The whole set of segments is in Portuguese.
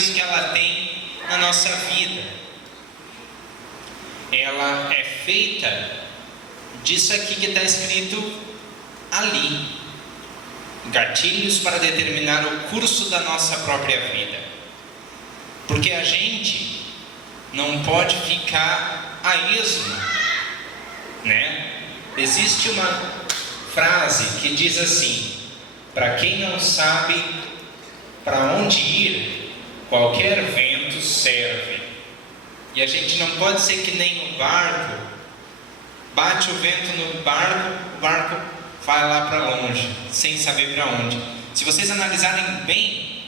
que ela tem na nossa vida. Ela é feita disso aqui que está escrito ali: gatilhos para determinar o curso da nossa própria vida. Porque a gente não pode ficar a esmo, né? Existe uma frase que diz assim: para quem não sabe para onde ir, qualquer vento serve. E a gente não pode ser que nem um barco, bate o vento no barco, o barco vai lá para longe, sem saber para onde. Se vocês analisarem bem,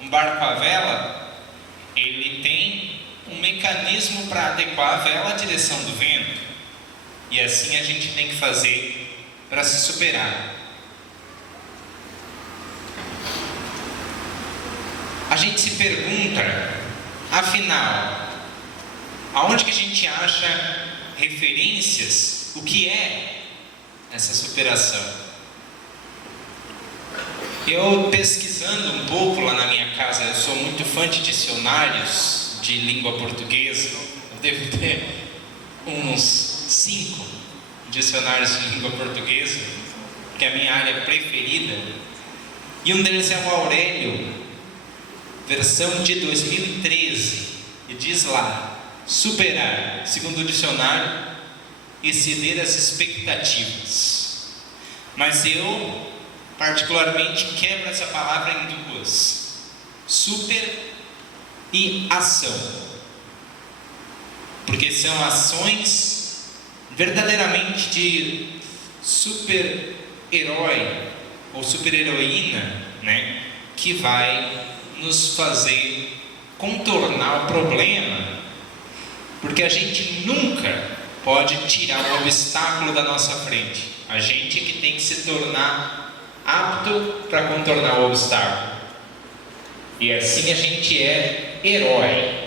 um barco à vela, ele tem um mecanismo para adequar a vela à direção do vento. E assim a gente tem que fazer para se superar. A gente se pergunta, afinal, aonde que a gente acha referências? O que é essa superação? Eu, pesquisando um pouco lá na minha casa, eu sou muito fã de dicionários de língua portuguesa. Eu devo ter uns 5 dicionários de língua portuguesa, que é a minha área preferida. E um deles é o Aurélio, versão de 2013, e diz lá: superar, segundo o dicionário, exceder as expectativas. Mas eu, particularmente, quebro essa palavra em duas: super e ação. Porque são ações verdadeiramente de super-herói ou super-heroína, né? Que vai nos fazer contornar o problema, porque a gente nunca pode tirar o obstáculo da nossa frente. A gente é que tem que se tornar apto para contornar o obstáculo. E assim a gente é herói.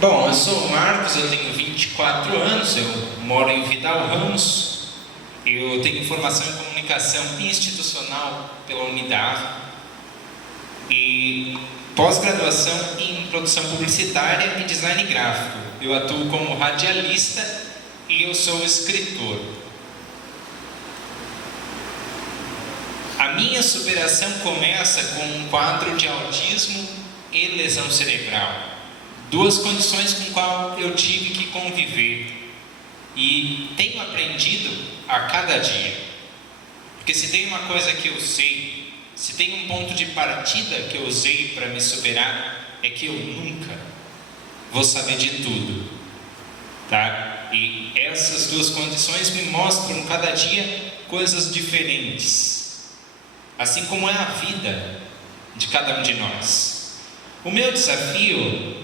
Bom, eu sou o Marcos, eu tenho 24 anos, eu moro em Vidal Ramos. Eu tenho formação em comunicação institucional pela Unidade e pós-graduação em produção publicitária e design gráfico. Eu atuo como radialista e eu sou escritor. A minha superação começa com um quadro de autismo e lesão cerebral. 2 condições com qual eu tive que conviver. E tenho aprendido a cada dia. Porque se tem uma coisa que eu sei, se tem um ponto de partida que eu usei para me superar, é que eu nunca vou saber de tudo, tá? E essas 2 condições me mostram cada dia coisas diferentes, assim como é a vida de cada um de nós. O meu desafio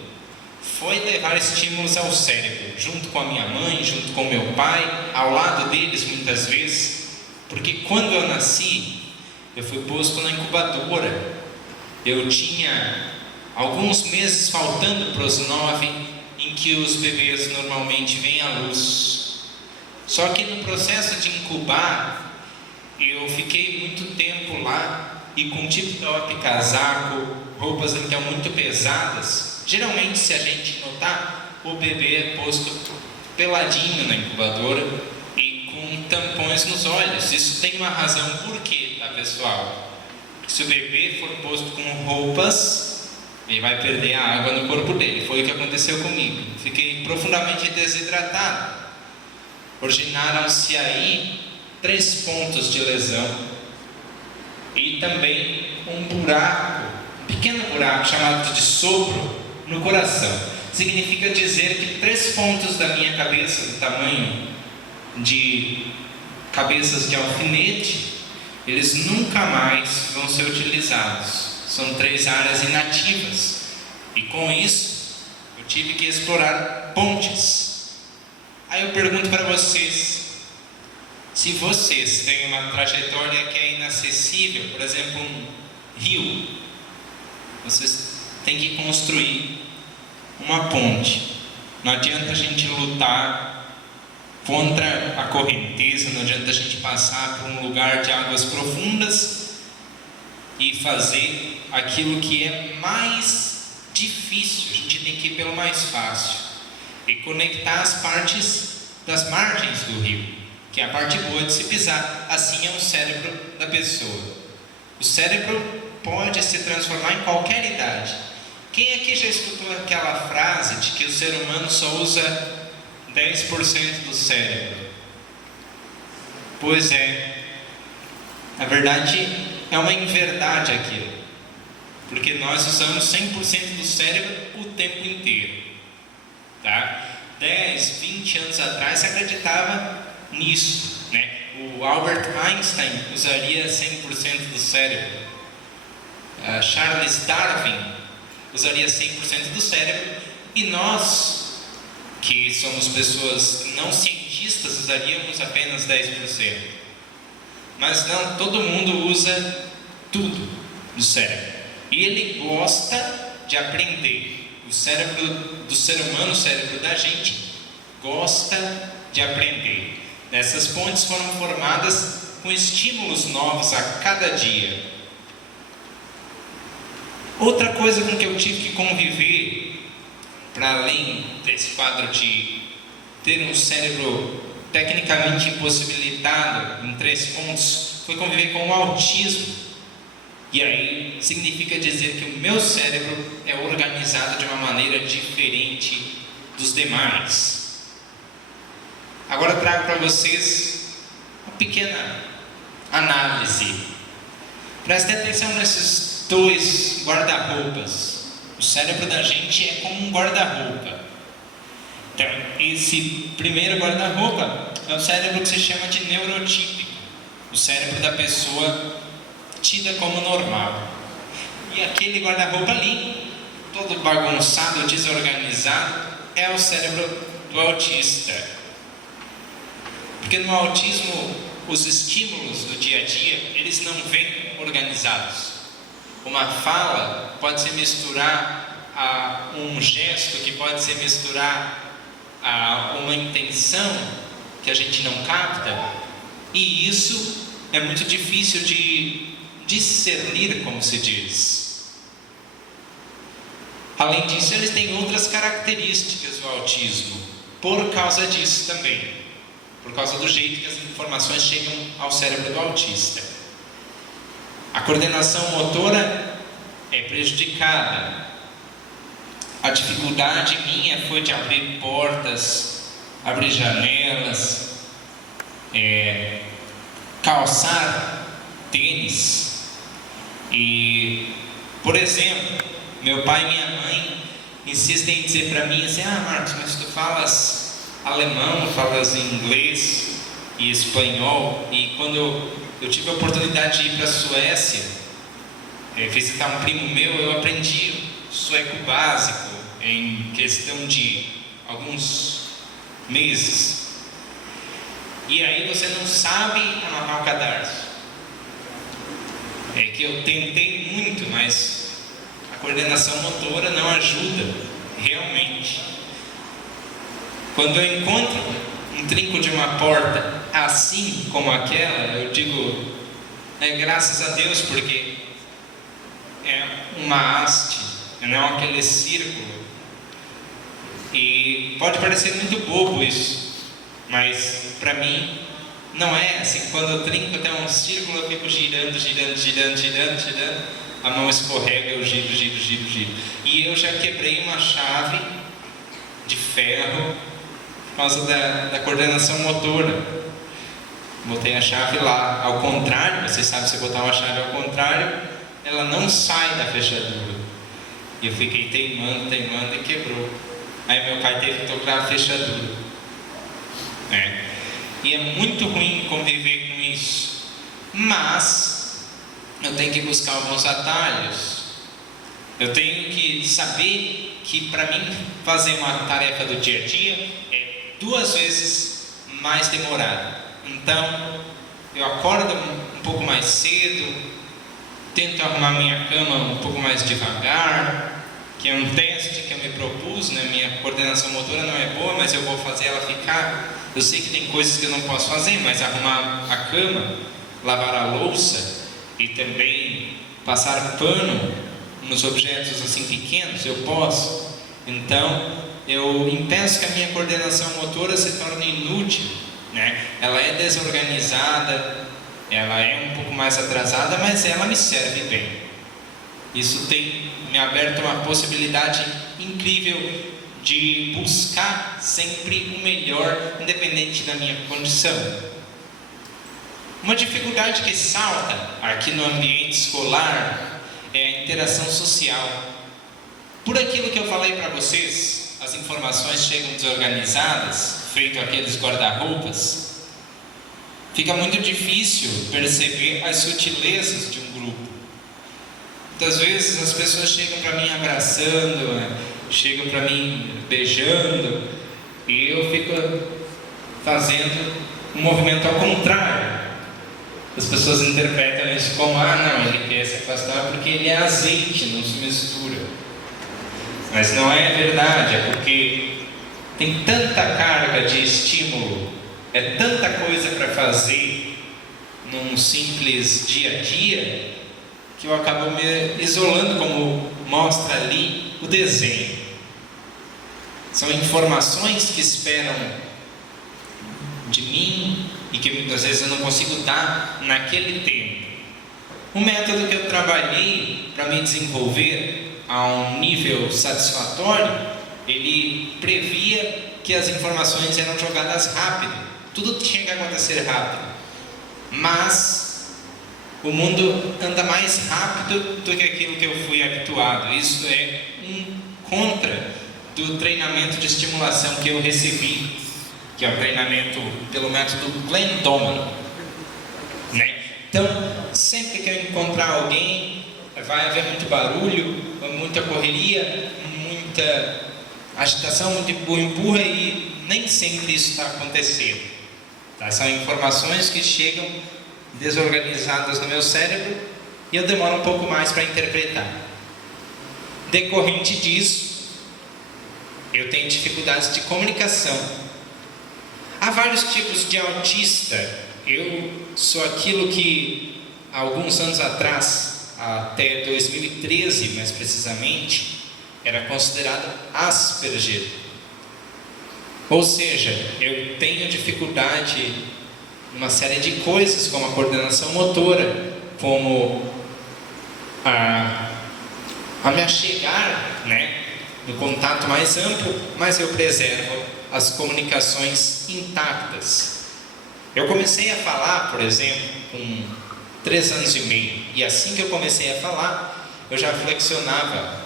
foi levar estímulos ao cérebro, junto com a minha mãe, junto com meu pai, ao lado deles muitas vezes, porque quando eu nasci, eu fui posto na incubadora. Eu tinha alguns meses faltando para os 9, em que os bebês normalmente vêm à luz. Só que no processo de incubar, eu fiquei muito tempo lá, e com tip-top, casaco, roupas então muito pesadas. Geralmente, se a gente notar, o bebê é posto peladinho na incubadora e com tampões nos olhos. Isso tem uma razão por quê, tá, pessoal? Se o bebê for posto com roupas, ele vai perder a água no corpo dele. Foi o que aconteceu comigo. Fiquei profundamente desidratado. Originaram-se aí 3 pontos de lesão e também um buraco, um pequeno buraco chamado de sopro no coração. Significa dizer que 3 pontos da minha cabeça, do tamanho de cabeças de alfinete, eles nunca mais vão ser utilizados. São 3 áreas inativas. E com isso, eu tive que explorar pontes. Aí eu pergunto para vocês, se vocês têm uma trajetória que é inacessível, por exemplo, um rio, vocês têm que construir uma ponte. Não adianta a gente lutar contra a correnteza, não adianta a gente passar por um lugar de águas profundas e fazer aquilo que é mais difícil. A gente tem que ir pelo mais fácil e conectar as partes das margens do rio, que é a parte boa de se pisar. Assim é o cérebro da pessoa. O cérebro pode se transformar em qualquer idade. Quem aqui já escutou aquela frase de que o ser humano só usa 10% do cérebro? Pois é, na verdade é uma inverdade aquilo, porque nós usamos 100% do cérebro o tempo inteiro, tá? 10, 20 anos atrás se acreditava nisso, né? O Albert Einstein usaria 100% do cérebro, Charles Darwin usaria 100% do cérebro, e nós, que somos pessoas não cientistas, usaríamos apenas 10%. Mas não, todo mundo usa tudo do cérebro, e ele gosta de aprender. O cérebro do ser humano, o cérebro da gente, gosta de aprender. Essas pontes foram formadas com estímulos novos a cada dia. Outra coisa com que eu tive que conviver, para além desse quadro de ter um cérebro tecnicamente impossibilitado em 3 pontos, foi conviver com o autismo. E aí significa dizer que o meu cérebro é organizado de uma maneira diferente dos demais. Agora trago para vocês uma pequena análise. Prestem atenção nesses 2 guarda-roupas. O cérebro da gente é como um guarda-roupa. Então, esse primeiro guarda-roupa é o cérebro que se chama de neurotípico, o cérebro da pessoa tida como normal. E aquele guarda-roupa ali, todo bagunçado, desorganizado, é o cérebro do autista. Porque no autismo, os estímulos do dia a dia, eles não vêm organizados. Uma fala pode se misturar a um gesto, que pode se misturar a uma intenção que a gente não capta, e isso é muito difícil de discernir, como se diz. Além disso, eles têm outras características do autismo, por causa disso também, por causa do jeito que as informações chegam ao cérebro do autista. A coordenação motora é prejudicada. A dificuldade minha foi de abrir portas, abrir janelas, calçar tênis. E, por exemplo, meu pai e minha mãe insistem em dizer para mim assim: Marcos, mas tu falas alemão, falas inglês e espanhol. E quando eu tive a oportunidade de ir para a Suécia, visitar um primo meu, eu aprendi sueco básico em questão de alguns meses. E aí você não sabe amarrar o cadarço. É que eu tentei muito, mas a coordenação motora não ajuda realmente. Quando eu encontro um trinco de uma porta assim como aquela, eu digo, graças a Deus, porque é uma haste, não aquele círculo. E pode parecer muito bobo isso, mas para mim não é assim. Quando eu trinco até um círculo, eu fico girando, a mão escorrega, eu giro. E eu já quebrei uma chave de ferro por causa da coordenação motora. Botei a chave lá ao contrário. Vocês sabem, se botar uma chave ao contrário, ela não sai da fechadura. E eu fiquei teimando e quebrou. Aí meu pai teve que tocar a fechadura. E é muito ruim conviver com isso. Mas eu tenho que buscar alguns atalhos. Eu tenho que saber que para mim fazer uma tarefa do dia a dia é 2 vezes mais demorada. Então eu acordo um pouco mais cedo, tento arrumar minha cama um pouco mais devagar, que é um teste que eu me propus, né? Minha coordenação motora não é boa, mas eu vou fazer ela ficar. Eu sei que tem coisas que eu não posso fazer, mas arrumar a cama, lavar a louça e também passar pano nos objetos assim pequenos, eu posso. Então, eu impeço que a minha coordenação motora se torne inútil, né? Ela é desorganizada, ela é um pouco mais atrasada, mas ela me serve bem. Isso tem me aberto uma possibilidade incrível de buscar sempre o melhor, independente da minha condição. Uma dificuldade que salta aqui no ambiente escolar é a interação social. Por aquilo que eu falei para vocês, as informações chegam desorganizadas, feito aqueles guarda-roupas. Fica muito difícil perceber as sutilezas de um grupo. Muitas vezes as pessoas chegam para mim abraçando, chegam para mim beijando, e eu fico fazendo um movimento ao contrário. As pessoas interpretam isso como: não, ele quer se afastar porque ele é azeite, não se mistura. Mas não é verdade, é porque tem tanta carga de estímulo, é tanta coisa para fazer num simples dia a dia, que eu acabo me isolando, como mostra ali o desenho. São informações que esperam de mim e que muitas vezes eu não consigo dar naquele tempo. O método que eu trabalhei para me desenvolver a um nível satisfatório, ele previa que as informações eram jogadas rápido, tudo tinha que acontecer rápido, mas o mundo anda mais rápido do que aquilo que eu fui habituado. Isso é um contra do treinamento de estimulação que eu recebi, que é o treinamento pelo método Glenn Doman, né? Então, sempre que eu encontrar alguém, vai haver muito barulho, muita correria, muita agitação, muito empurra, e nem sempre isso está acontecendo, tá? São informações que chegam desorganizadas no meu cérebro e eu demoro um pouco mais para interpretar. Decorrente disso, eu tenho dificuldades de comunicação. Há vários tipos de autista. Eu sou aquilo que há alguns anos atrás, até 2013 mais precisamente, era considerado Asperger. Ou seja, eu tenho dificuldade em uma série de coisas, como a coordenação motora, como a me achegar, né, no contato mais amplo, mas eu preservo as comunicações intactas. Eu comecei a falar, por exemplo, com 3 anos e meio, e assim que eu comecei a falar, eu já flexionava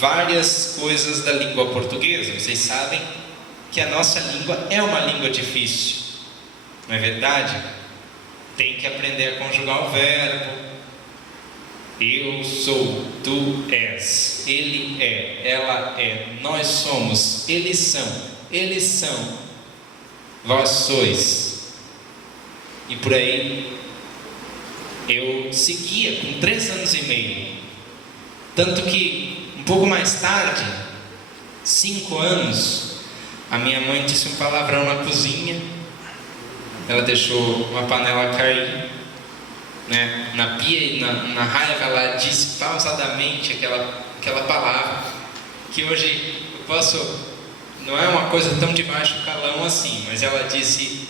várias coisas da língua portuguesa. Vocês sabem que a nossa língua é uma língua difícil, não é verdade? Tem que aprender a conjugar o verbo. Eu sou, tu és, ele é, ela é, nós somos, eles são, vós sois. E por aí eu seguia com 3 anos e meio. Tanto que um pouco mais tarde, 5 anos, a minha mãe disse um palavrão na cozinha. Ela deixou uma panela cair, né, na pia, e na raiva ela disse pausadamente aquela palavra, que hoje eu posso, não é uma coisa tão de baixo calão assim, mas ela disse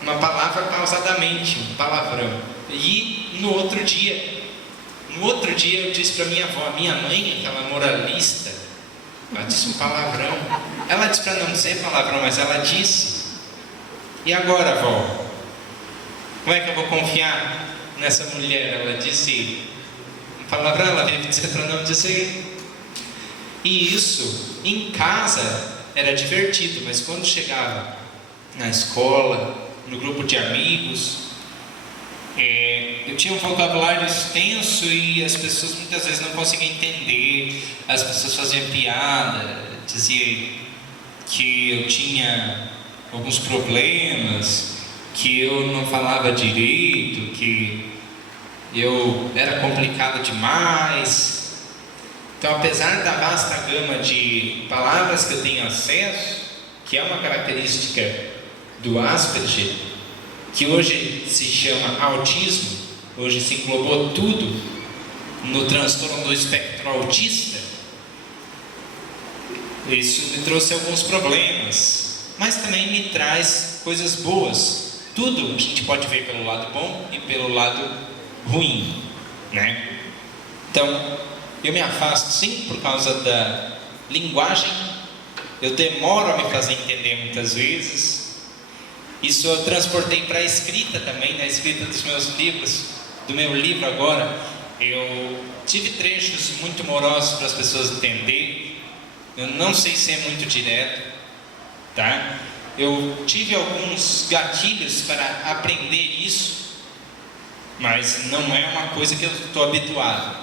uma palavra pausadamente, um palavrão. E no outro dia eu disse para minha avó, minha mãe, aquela moralista, ela disse um palavrão. Ela disse para não dizer palavrão, mas ela disse. E agora, avó? Como é que eu vou confiar nessa mulher? Ela disse um palavrão, ela veio dizer para não dizer. E isso, em casa, era divertido, mas quando chegava na escola, no grupo de amigos, eu tinha um vocabulário extenso e as pessoas muitas vezes não conseguiam entender. As pessoas faziam piada, diziam que eu tinha alguns problemas, que eu não falava direito, que eu era complicado demais. Então, apesar da vasta gama de palavras que eu tenho acesso, que é uma característica do Asperger, que hoje se chama autismo, hoje se englobou tudo no transtorno do espectro autista, isso me trouxe alguns problemas, mas também me traz coisas boas. Tudo a gente pode ver pelo lado bom e pelo lado ruim, né? Então, eu me afasto sim por causa da linguagem, eu demoro a me fazer entender muitas vezes. Isso eu transportei para a escrita também, na escrita dos meus livros, do meu livro agora. Eu tive trechos muito morosos para as pessoas entenderem. Eu não sei se é muito direto, tá? Eu tive alguns gatilhos para aprender isso, mas não é uma coisa que eu estou habituado,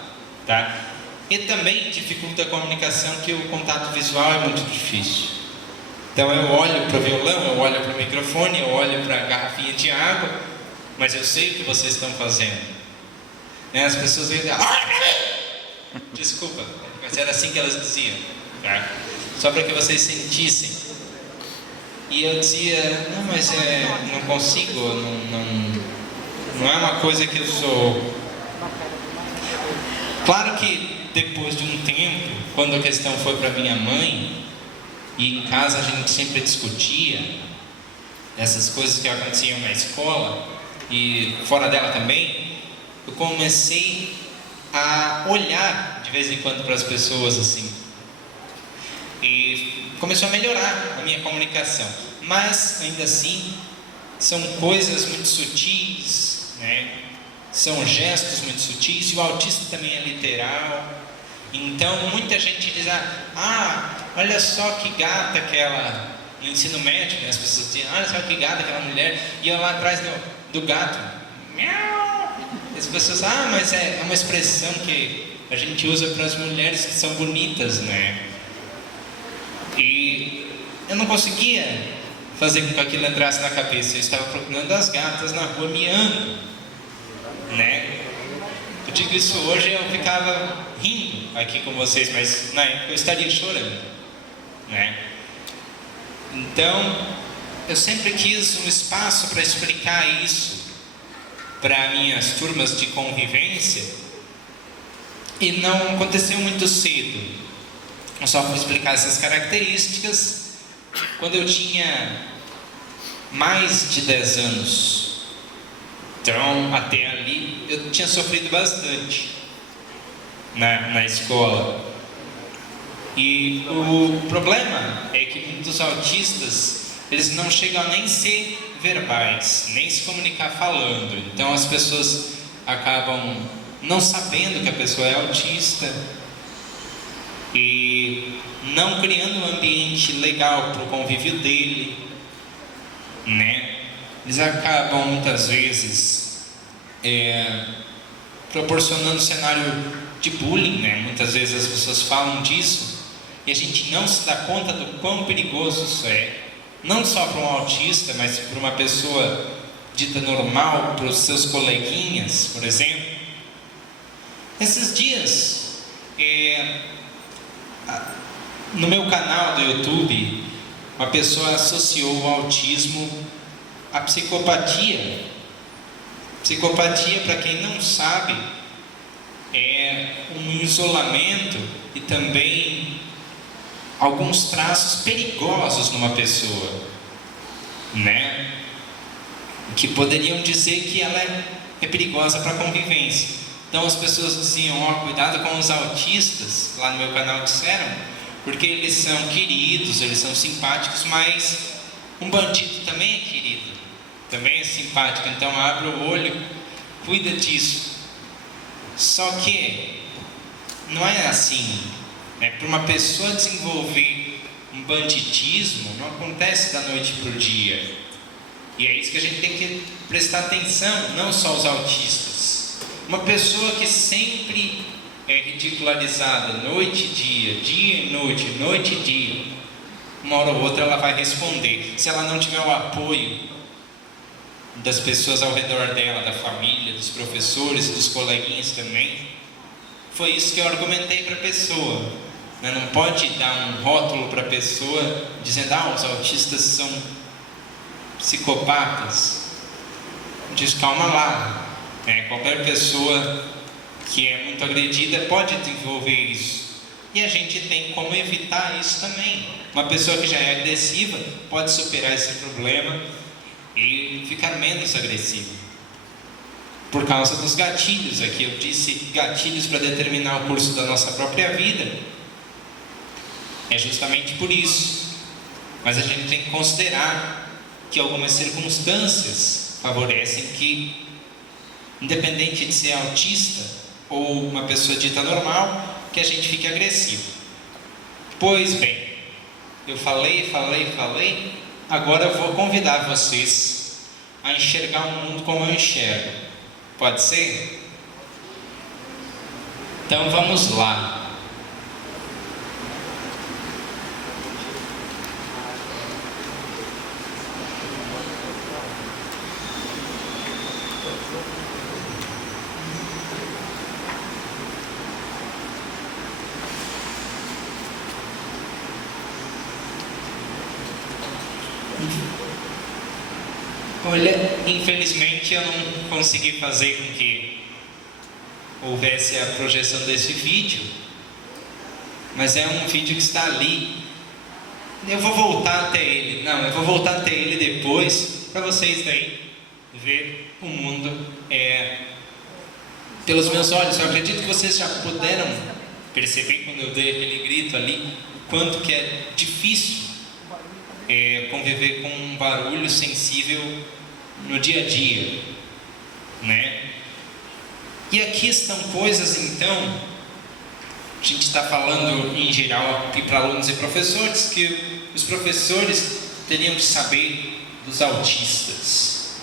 tá? E também dificulta a comunicação, que o contato visual é muito difícil. Então eu olho para o violão, eu olho para o microfone, eu olho para a garrafinha de água, mas eu sei o que vocês estão fazendo. Né? As pessoas vêm e desculpa, mas era assim que elas diziam, tá? Só para que vocês sentissem. E eu dizia, não, mas não consigo, não é uma coisa que eu sou. Claro que depois de um tempo, quando a questão foi para minha mãe, e em casa a gente sempre discutia essas coisas que aconteciam na escola e fora dela também, eu comecei a olhar de vez em quando para as pessoas assim, e começou a melhorar a minha comunicação, mas ainda assim são coisas muito sutis, né? São gestos muito sutis, e o autista também é literal. Então muita gente diz, olha só que gata aquela, no ensino médio, né, as pessoas dizem, olha só que gata aquela mulher, e eu lá atrás do gato, miau. As pessoas, mas é uma expressão que a gente usa para as mulheres que são bonitas, né? E eu não conseguia fazer com que aquilo entrasse na cabeça. Eu estava procurando as gatas na rua miando, né? Eu digo isso hoje, eu ficava rindo aqui com vocês, mas na época eu estaria chorando, né? Então, eu sempre quis um espaço para explicar isso para minhas turmas de convivência, e não aconteceu muito cedo. Eu só fui explicar essas características quando eu tinha mais de 10 anos. Então, até ali, eu tinha sofrido bastante na escola. E o problema é que muitos autistas, eles não chegam a nem ser verbais, nem se comunicar falando. Então, as pessoas acabam não sabendo que a pessoa é autista e não criando um ambiente legal para o convívio dele, né? Eles acabam muitas vezes proporcionando um cenário de bullying, né? Muitas vezes as pessoas falam disso e a gente não se dá conta do quão perigoso isso é, não só para um autista, mas para uma pessoa dita normal, para os seus coleguinhas, por exemplo. Esses dias, no meu canal do YouTube, uma pessoa associou o autismo à psicopatia. Psicopatia, para quem não sabe, é um isolamento e também alguns traços perigosos numa pessoa, né? Que poderiam dizer que ela é perigosa para a convivência. Então as pessoas diziam, cuidado com os autistas, lá no meu canal disseram, porque eles são queridos, eles são simpáticos, mas um bandido também é querido, também é simpático, então abre o olho, cuida disso. Só que não é assim, né? Para uma pessoa desenvolver um banditismo, não acontece da noite para o dia. E é isso que a gente tem que prestar atenção, não só os autistas. Uma pessoa que sempre é ridicularizada noite e dia e noite, noite e dia, uma hora ou outra ela vai responder. Se ela não tiver o apoio das pessoas ao redor dela, da família, dos professores, dos coleguinhas também, foi isso que eu argumentei para a pessoa. Não pode dar um rótulo para a pessoa dizendo, os autistas são psicopatas. Diz, calma lá, né? Qualquer pessoa que é muito agredida pode desenvolver isso. E a gente tem como evitar isso também. Uma pessoa que já é agressiva pode superar esse problema e ficar menos agressiva. Por causa dos gatilhos aqui, eu disse gatilhos para determinar o curso da nossa própria vida. É justamente por isso. Mas a gente tem que considerar que algumas circunstâncias favorecem que, independente de ser autista ou uma pessoa dita normal, que a gente fique agressivo. Pois bem, eu falei, agora eu vou convidar vocês a enxergar o mundo como eu enxergo. Pode ser? Então vamos lá. Olha, infelizmente eu não consegui fazer com que houvesse a projeção desse vídeo, mas é um vídeo que está ali. Eu vou voltar até ele. Não, eu vou voltar até ele depois, para vocês daí ver o mundo pelos meus olhos. Eu acredito que vocês já puderam perceber quando eu dei aquele grito ali, o quanto que é difícil conviver com um barulho sensível no dia a dia, né? E aqui estão coisas, então, a gente está falando em geral aqui para alunos e professores, que os professores teriam que saber dos autistas.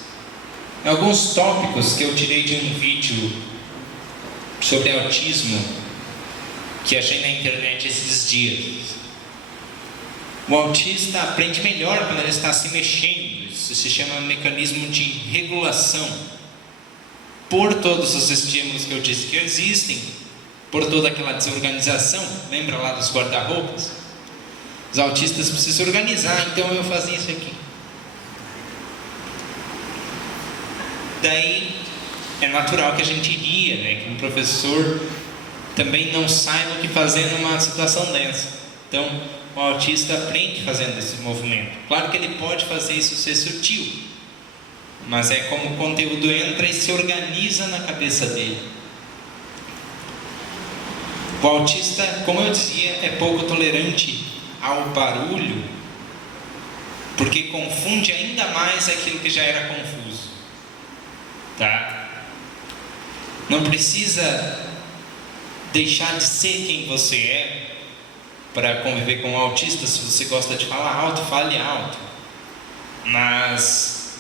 Alguns tópicos que eu tirei de um vídeo sobre autismo que achei na internet esses dias. O autista aprende melhor quando ele está se mexendo. Isso se chama mecanismo de regulação. Por todos os estímulos que eu disse que existem, por toda aquela desorganização, lembra lá dos guarda-roupas? Os autistas precisam se organizar, então eu fazia isso aqui. Daí é natural que a gente ria, né? Que um professor também não saiba o que fazer numa situação dessa. Então, o autista aprende fazendo esse movimento. Claro que ele pode fazer isso ser sutil, mas é como o conteúdo entra e se organiza na cabeça dele. O autista, como eu dizia, é pouco tolerante ao barulho, porque confunde ainda mais aquilo que já era confuso. Tá? Não precisa deixar de ser quem você é para conviver com um autista. Se você gosta de falar alto, fale alto, mas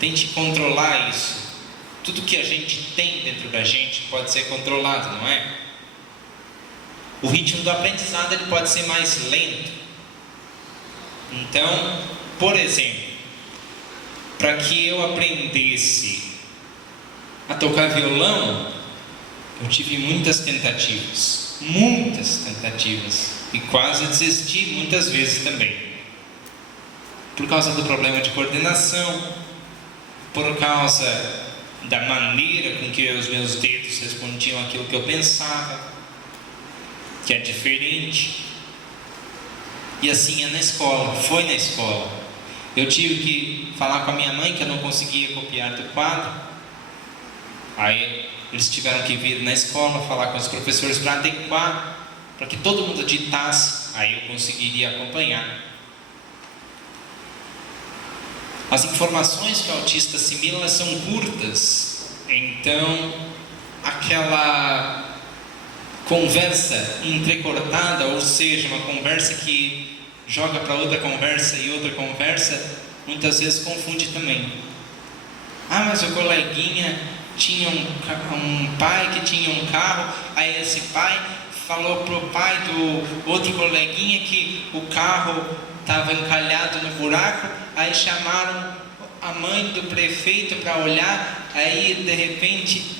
tente controlar isso. Tudo que a gente tem dentro da gente pode ser controlado, não é? O ritmo do aprendizado ele pode ser mais lento. Então, por exemplo, para que eu aprendesse a tocar violão, eu tive muitas tentativas, e quase desisti muitas vezes também, por causa do problema de coordenação, por causa da maneira com que os meus dedos respondiam aquilo que eu pensava, que é diferente. E assim é na escola, foi na escola. Eu tive que falar com a minha mãe que eu não conseguia copiar do quadro. Aí eles tiveram que vir na escola falar com os professores para adequar, para que todo mundo ditasse, aí eu conseguiria acompanhar. As informações que o autista assimila são curtas, então aquela conversa entrecortada, ou seja, uma conversa que joga para outra conversa e outra conversa, muitas vezes confunde também. Ah, mas o coleguinha tinha um pai que tinha um carro, aí esse pai falou pro pai do outro coleguinha que o carro estava encalhado no buraco, aí chamaram a mãe do prefeito para olhar, aí de repente,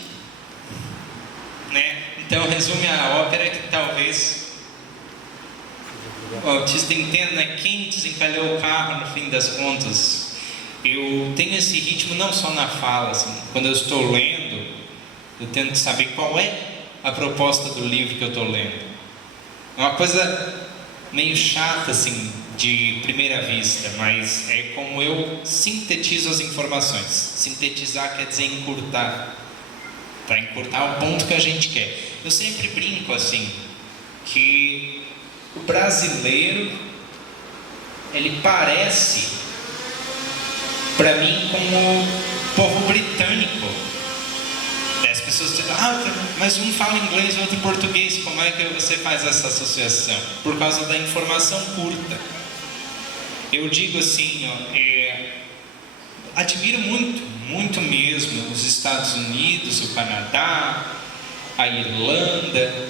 né? Então resume a ópera que talvez o autista entenda, né? Quem desencalhou o carro no fim das contas. Eu tenho esse ritmo não só na fala, assim, quando eu estou lendo, eu tento saber qual é a proposta do livro que eu estou lendo. É uma coisa meio chata, assim, de primeira vista, mas é como eu sintetizo as informações. Sintetizar quer dizer encurtar, para encurtar o ponto que a gente quer. Eu sempre brinco assim, que o brasileiro, ele parece, para mim, como o povo britânico. As pessoas dizem, mas um fala inglês e outro português, como é que você faz essa associação? Por causa da informação curta. Eu digo assim, admiro muito, muito mesmo os Estados Unidos, o Canadá, a Irlanda,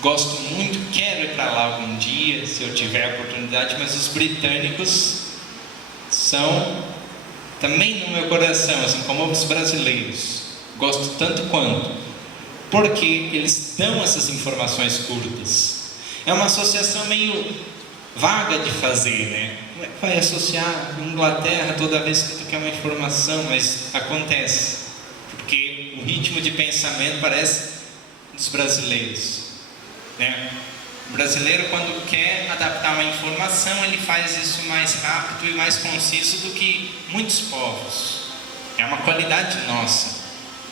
gosto muito, quero ir para lá algum dia, se eu tiver a oportunidade, mas os britânicos são também no meu coração, assim como os brasileiros. Gosto tanto quanto, porque eles dão essas informações curtas. É uma associação meio vaga de fazer, né? Vai associar Inglaterra toda vez que tu quer uma informação, mas acontece, porque o ritmo de pensamento parece dos brasileiros, né? O brasileiro, quando quer adaptar uma informação, ele faz isso mais rápido e mais conciso do que muitos povos. É uma qualidade nossa,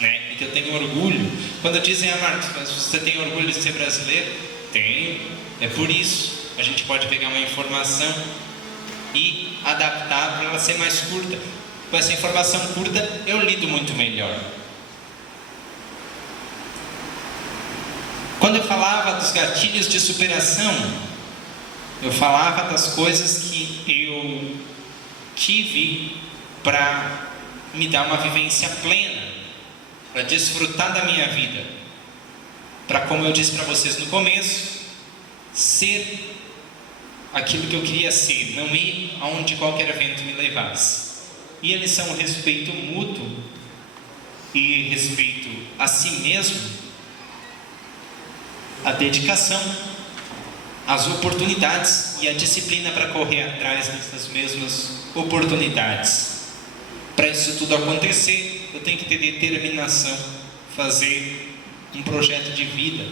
né? E que eu tenho orgulho. Quando dizem, Marcos, você tem orgulho de ser brasileiro? Tenho. É por isso. A gente pode pegar uma informação e adaptar para ela ser mais curta. Com essa informação curta, eu lido muito melhor. Quando eu falava dos gatilhos de superação, eu falava das coisas que eu tive para me dar uma vivência plena, para desfrutar da minha vida, para, como eu disse para vocês no começo, ser aquilo que eu queria ser, não ir aonde qualquer vento me levasse. E eles são respeito mútuo e respeito a si mesmo, a dedicação, as oportunidades e a disciplina para correr atrás dessas mesmas oportunidades. Para isso tudo acontecer, eu tenho que ter determinação, fazer um projeto de vida.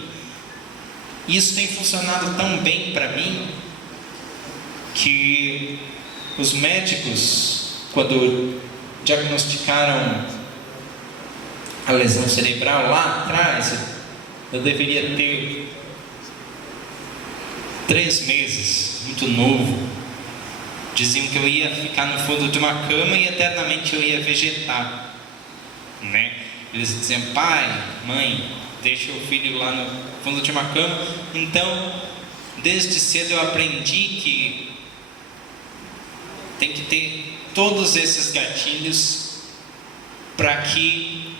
Isso tem funcionado tão bem para mim que os médicos, quando diagnosticaram a lesão cerebral lá atrás, eu deveria ter 3 meses, muito novo. Diziam que eu ia ficar no fundo de uma cama e eternamente eu ia vegetar, né? Eles diziam, pai, mãe, deixa o filho lá no fundo de uma cama. Então, desde cedo eu aprendi que tem que ter todos esses gatilhos para que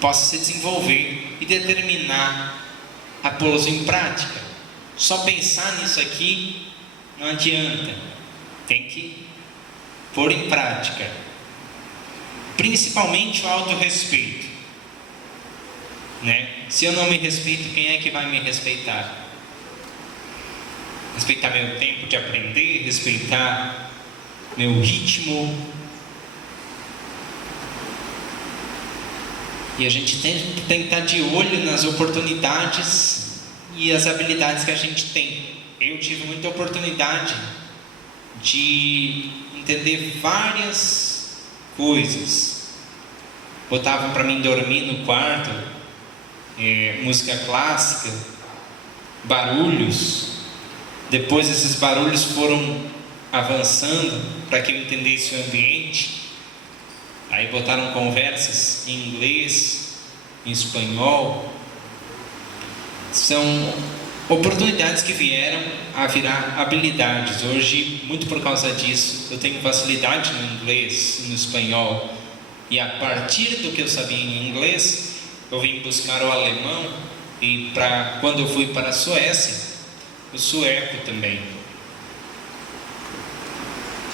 possa se desenvolver e determinar a pô-los em prática. Só pensar nisso aqui não adianta, tem que pôr em prática. Principalmente o autorrespeito, né? Se eu não me respeito, quem é que vai me respeitar? Respeitar meu tempo de aprender, respeitar meu ritmo. E a gente tem que estar de olho nas oportunidades e as habilidades que a gente tem. Eu tive muita oportunidade de entender várias coisas. Botavam para mim dormir no quarto, música clássica, barulhos. Depois esses barulhos foram avançando para que eu entendesse o ambiente. Aí botaram conversas em inglês, em espanhol. São oportunidades que vieram a virar habilidades. Hoje, muito por causa disso, eu tenho facilidade no inglês, no espanhol. E a partir do que eu sabia em inglês, eu vim buscar o alemão. E quando eu fui para a Suécia, o sueco também.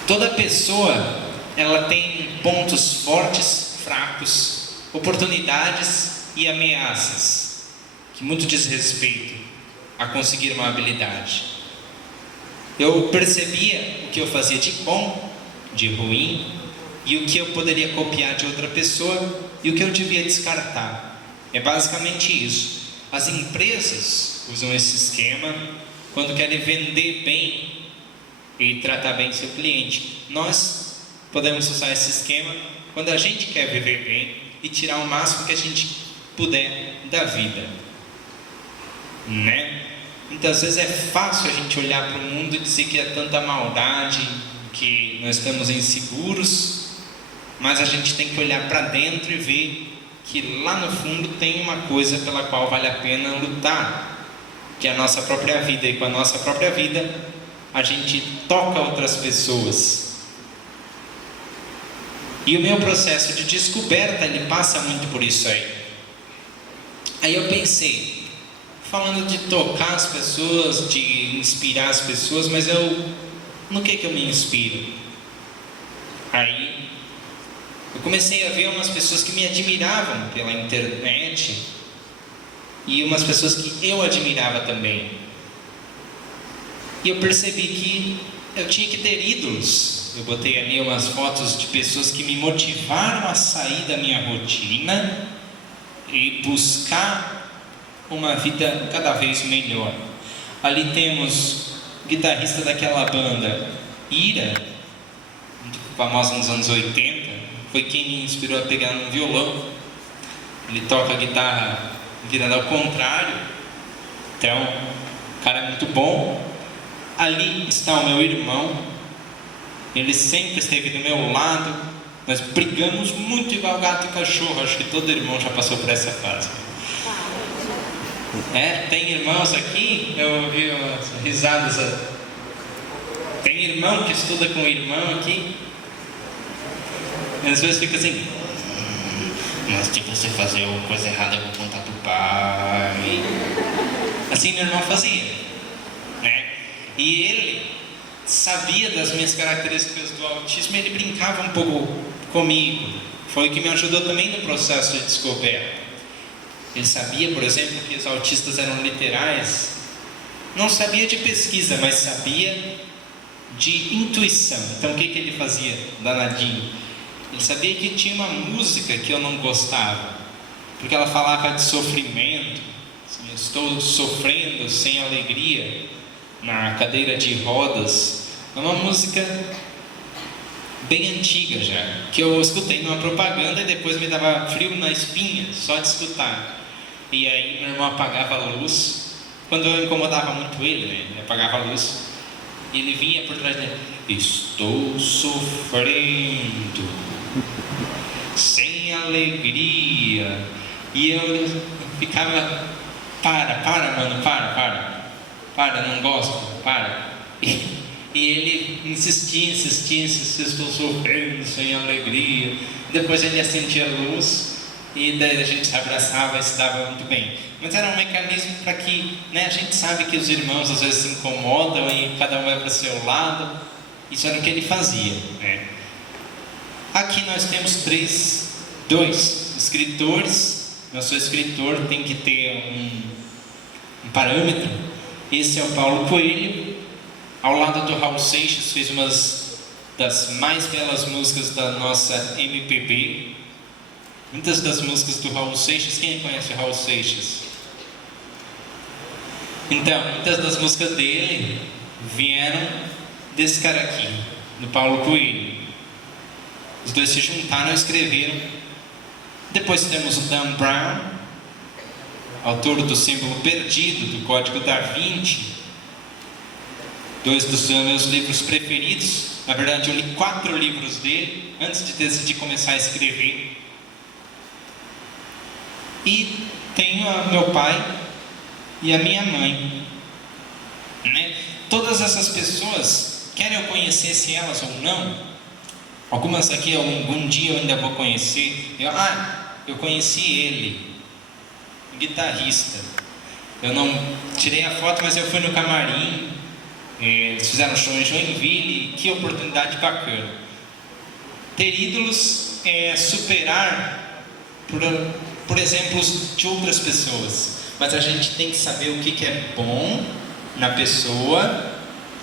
Toda pessoa, ela tem pontos fortes, fracos, oportunidades e ameaças, que muito diz respeito a conseguir uma habilidade. Eu percebia o que eu fazia de bom, de ruim, e o que eu poderia copiar de outra pessoa e o que eu devia descartar. É basicamente isso. As empresas usam esse esquema quando querem vender bem e tratar bem seu cliente. Nós podemos usar esse esquema quando a gente quer viver bem e tirar o máximo que a gente puder da vida, né? Muitas vezes é fácil a gente olhar para o mundo e dizer que é tanta maldade, que nós estamos inseguros, mas a gente tem que olhar para dentro e ver que lá no fundo tem uma coisa pela qual vale a pena lutar, que é a nossa própria vida, e com a nossa própria vida a gente toca outras pessoas. E o meu processo de descoberta, ele passa muito por isso aí. Aí eu pensei, falando de tocar as pessoas, de inspirar as pessoas, mas no que eu me inspiro? Aí eu comecei a ver umas pessoas que me admiravam pela internet e umas pessoas que eu admirava também. E eu percebi que eu tinha que ter ídolos. Eu botei ali umas fotos de pessoas que me motivaram a sair da minha rotina e buscar uma vida cada vez melhor. Ali temos o guitarrista daquela banda, Ira, famosa nos anos 80, foi quem me inspirou a pegar um violão. Ele toca a guitarra virando ao contrário, então o cara é muito bom. Ali está o meu irmão, ele sempre esteve do meu lado, nós brigamos muito igual gato e cachorro, acho que todo irmão já passou por essa fase. Tem irmãos aqui, eu ouvi umas risadas, tem irmão que estuda com irmão aqui, e às vezes fica assim, mas se você fazer alguma coisa errada eu vou contar pro pai. Assim meu irmão fazia, né? E ele sabia das minhas características do autismo e ele brincava um pouco comigo. Foi o que me ajudou também no processo de descoberta. Ele sabia, por exemplo, que os autistas eram literais. Não sabia de pesquisa, mas sabia de intuição. Então o que ele fazia, danadinho? Ele sabia que tinha uma música que eu não gostava, porque ela falava de sofrimento. Assim, eu estou sofrendo sem alegria na cadeira de rodas. É uma música bem antiga já, que eu escutei numa propaganda e depois me dava frio na espinha só de escutar. E aí meu irmão apagava a luz, quando eu incomodava muito ele, né? Ele apagava a luz e ele vinha por trás dele: estou sofrendo sem alegria. E eu ficava: para mano, para, não gosto, para. E ele insistia, estou sofrendo sem alegria. Depois ele acendia a luz e daí a gente se abraçava e se dava muito bem. Mas era um mecanismo para que, né, a gente sabe que os irmãos às vezes se incomodam e cada um vai para o seu lado. Isso era o que ele fazia, né? Aqui nós temos dois escritores. Eu sou escritor, tem que ter um parâmetro. Esse é o Paulo Coelho. Ao lado do Raul Seixas, fez uma das mais belas músicas da nossa MPB. Muitas das músicas do Raul Seixas, quem conhece o Raul Seixas? Então, muitas das músicas dele vieram desse cara aqui, do Paulo Coelho. Os dois se juntaram e escreveram. Depois temos o Dan Brown, autor do Símbolo Perdido, do Código da Vinci. Dois dos meus livros preferidos. Na verdade, eu li 4 livros dele antes de decidir começar a escrever. E tenho meu pai e a minha mãe, né? Todas essas pessoas, quer eu conhecesse elas ou não, algumas aqui algum dia eu ainda vou conhecer. Eu conheci ele, guitarrista. Eu não tirei a foto, mas eu fui no camarim. Eles fizeram um show em Joinville, que oportunidade bacana. Ter ídolos é superar por exemplos de outras pessoas, mas a gente tem que saber o que é bom na pessoa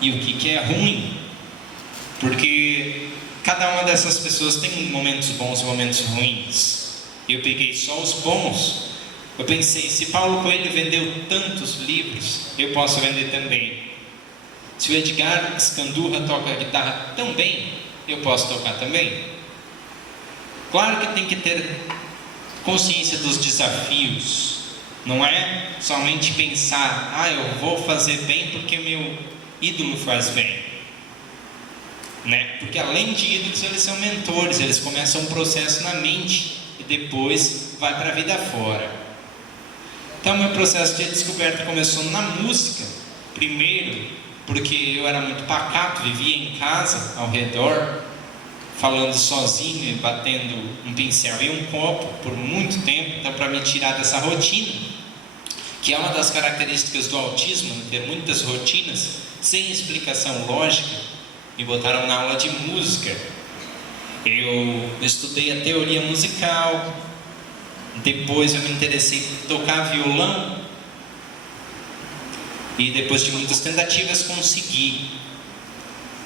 e o que é ruim, porque cada uma dessas pessoas tem momentos bons e momentos ruins. Eu peguei só os bons. Eu pensei, se Paulo Coelho vendeu tantos livros, eu posso vender também. Se o Edgar Scandurra toca a guitarra tão bem, eu posso tocar também. Claro que tem que ter consciência dos desafios. Não é somente pensar, eu vou fazer bem porque meu ídolo faz bem. Né? Porque além de ídolos, eles são mentores, eles começam um processo na mente e depois vai para a vida fora. Então meu processo de descoberta começou na música, primeiro porque eu era muito pacato, vivia em casa, ao redor, falando sozinho, batendo um pincel e um copo por muito tempo. Então, para me tirar dessa rotina, que é uma das características do autismo, ter muitas rotinas sem explicação lógica, me botaram na aula de música. Eu estudei a teoria musical, depois eu me interessei por tocar violão, e depois de muitas tentativas consegui.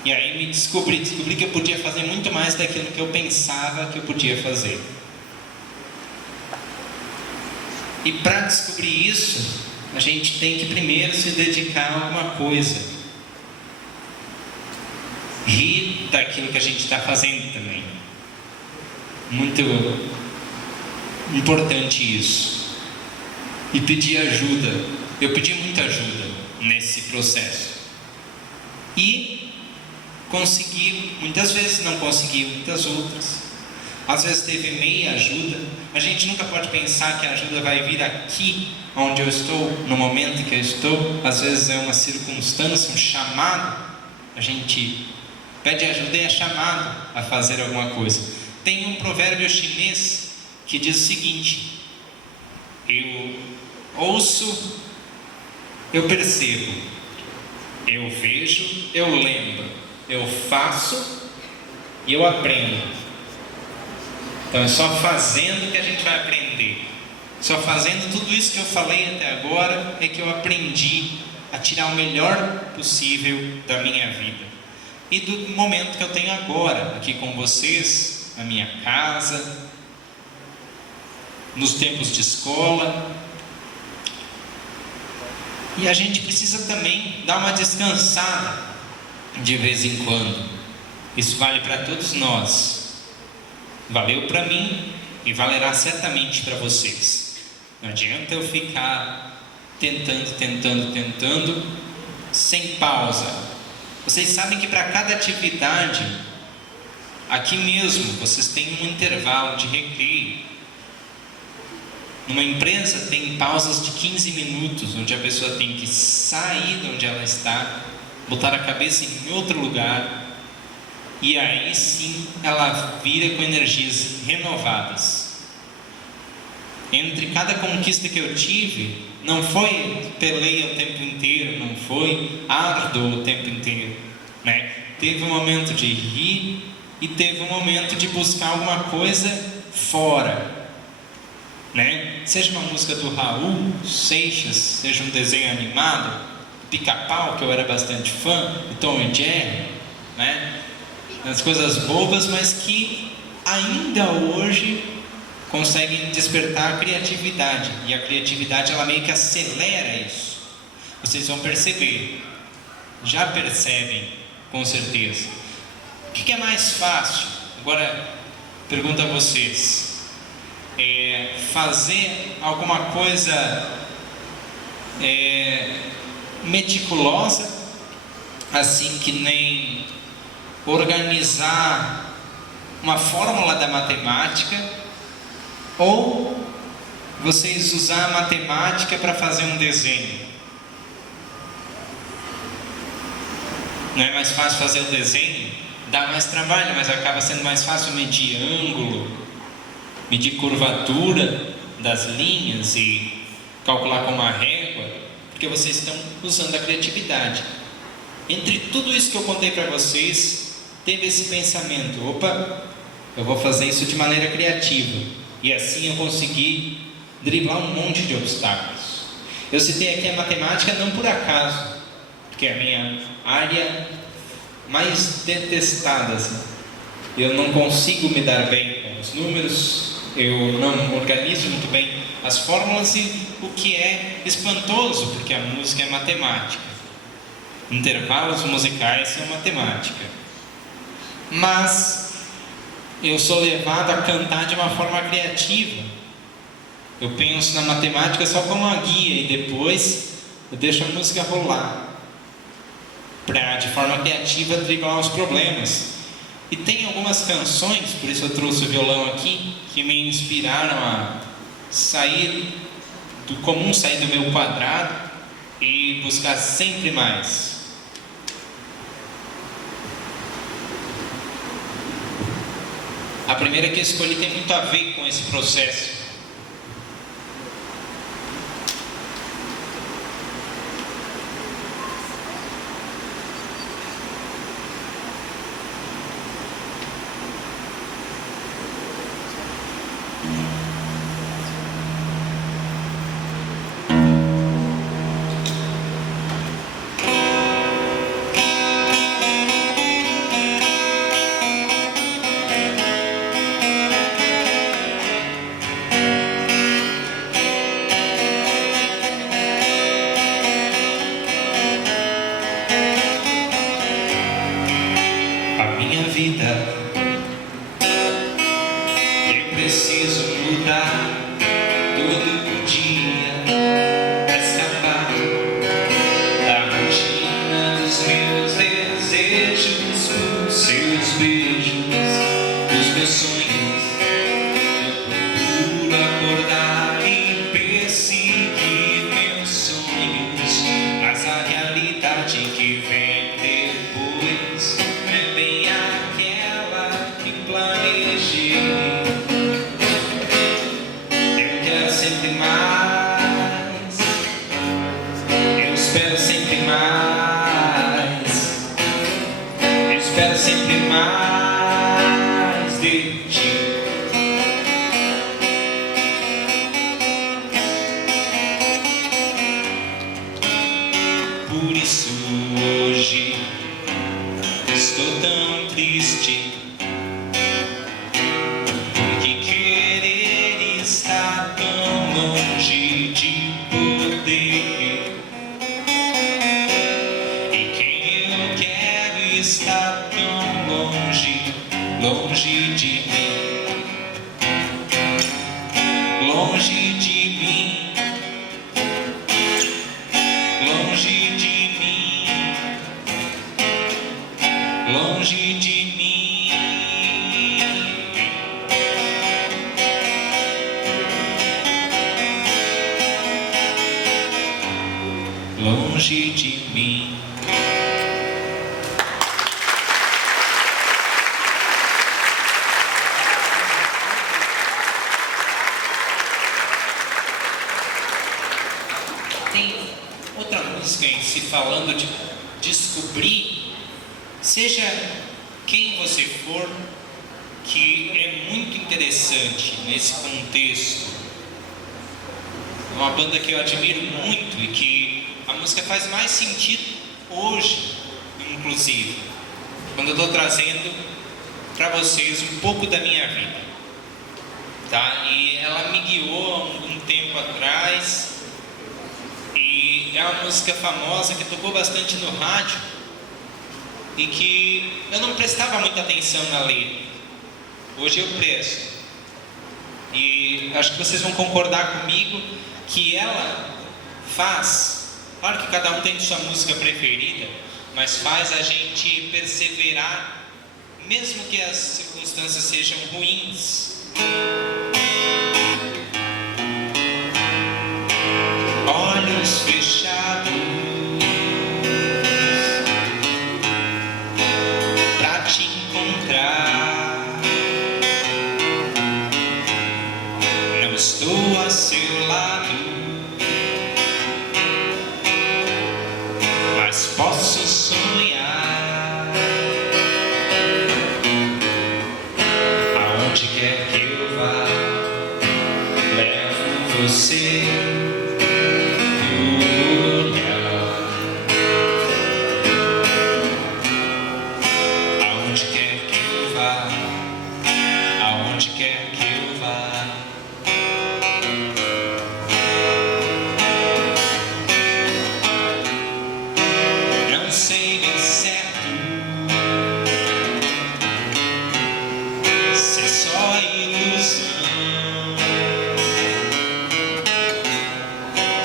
E aí me descobri que eu podia fazer muito mais daquilo que eu pensava que eu podia fazer. E para descobrir isso, a gente tem que primeiro se dedicar a alguma coisa. Rir daquilo que a gente está fazendo também. Muito importante isso. E pedir ajuda. Eu pedi muita ajuda nesse processo. E consegui, muitas vezes não consegui, muitas outras. Às vezes teve meia ajuda. A gente nunca pode pensar que a ajuda vai vir aqui onde eu estou, no momento em que eu estou. Às vezes é uma circunstância, um chamado. A gente pede ajuda e é chamado a fazer alguma coisa. Tem um provérbio chinês que diz o seguinte: eu ouço, eu percebo, eu vejo, eu lembro, eu faço e eu aprendo. Então é só fazendo que a gente vai aprender. Só fazendo tudo isso que eu falei até agora é que eu aprendi a tirar o melhor possível da minha vida. E do momento que eu tenho agora, aqui com vocês, na minha casa, nos tempos de escola. E a gente precisa também dar uma descansada de vez em quando. Isso vale para todos nós. Valeu para mim e valerá certamente para vocês. Não adianta eu ficar tentando, sem pausa. Vocês sabem que para cada atividade, aqui mesmo, vocês têm um intervalo de recreio. Numa empresa tem pausas de 15 minutos, onde a pessoa tem que sair de onde ela está, botar a cabeça em outro lugar, e aí sim ela vira com energias renovadas. Entre cada conquista que eu tive, não foi peleia o tempo inteiro, não foi árduo o tempo inteiro, né? Teve um momento de rir e teve um momento de buscar alguma coisa fora. Né? Seja uma música do Raul Seixas, seja um desenho animado, Pica-Pau, que eu era bastante fã, o Tom e Jerry, né? As coisas bobas, mas que ainda hoje conseguem despertar a criatividade, e a criatividade ela meio que acelera isso. Vocês vão perceber, já percebem com certeza. O que é mais fácil? Agora pergunto a vocês. Fazer alguma coisa meticulosa, assim que nem organizar uma fórmula da matemática, ou vocês usar a matemática para fazer um desenho? Não é mais fácil fazer o desenho? Dá mais trabalho, mas acaba sendo mais fácil medir ângulo, medir curvatura das linhas e calcular com uma régua, porque vocês estão usando a criatividade. Entre tudo isso que eu contei para vocês, teve esse pensamento: opa, eu vou fazer isso de maneira criativa, e assim eu consegui driblar um monte de obstáculos. Eu citei aqui a matemática não por acaso, porque é a minha área mais detestada, assim. Eu não consigo me dar bem com os números, eu não organizo muito bem as fórmulas, e o que é espantoso, porque a música é matemática. Intervalos musicais são matemática. Mas eu sou levado a cantar de uma forma criativa. Eu penso na matemática só como uma guia e depois eu deixo a música rolar para, de forma criativa, driblar os problemas. E tem algumas canções, por isso eu trouxe o violão aqui, que me inspiraram a sair do comum, sair do meu quadrado e buscar sempre mais. A primeira que eu escolhi tem muito a ver com esse processo. Eu preciso mudar todo dia pra escapar da rotina dos meus desejos, dos seus beijos, dos meus sonhos. Eu procuro acordar e perseguir meus sonhos, mas a realidade que vem depois não é bem aquela que planejei. Eu quero sempre mais, eu espero sempre mais, eu espero sempre mais de ti. Por isso hoje estou tão triste, porque querer estar tão longe de poder, e quem eu quero está tão longe, longe de mim, longe de mim, longe de mim, longe de mim, longe de mim. Tem outra música em si falando de descobrir, seja quem você for, que é muito interessante nesse contexto. É uma banda que eu admiro muito e que a música faz mais sentido hoje, inclusive, quando eu estou trazendo para vocês um pouco da minha vida, tá? E ela me guiou há algum tempo atrás, e é uma música famosa que tocou bastante no rádio e que eu não prestava muita atenção na letra. Hoje eu presto, e acho que vocês vão concordar comigo que ela faz, claro que cada um tem sua música preferida, mas faz a gente perseverar mesmo que as circunstâncias sejam ruins. Olhos fechados pra te encontrar, não estou a seu lado, mas posso sonhar. Aonde quer que eu vá, levo você.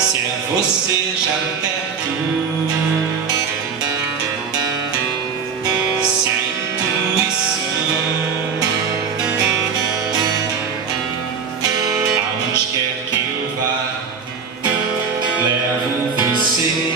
Se é você já perto, se a intuição, aonde quer que eu vá, levo você.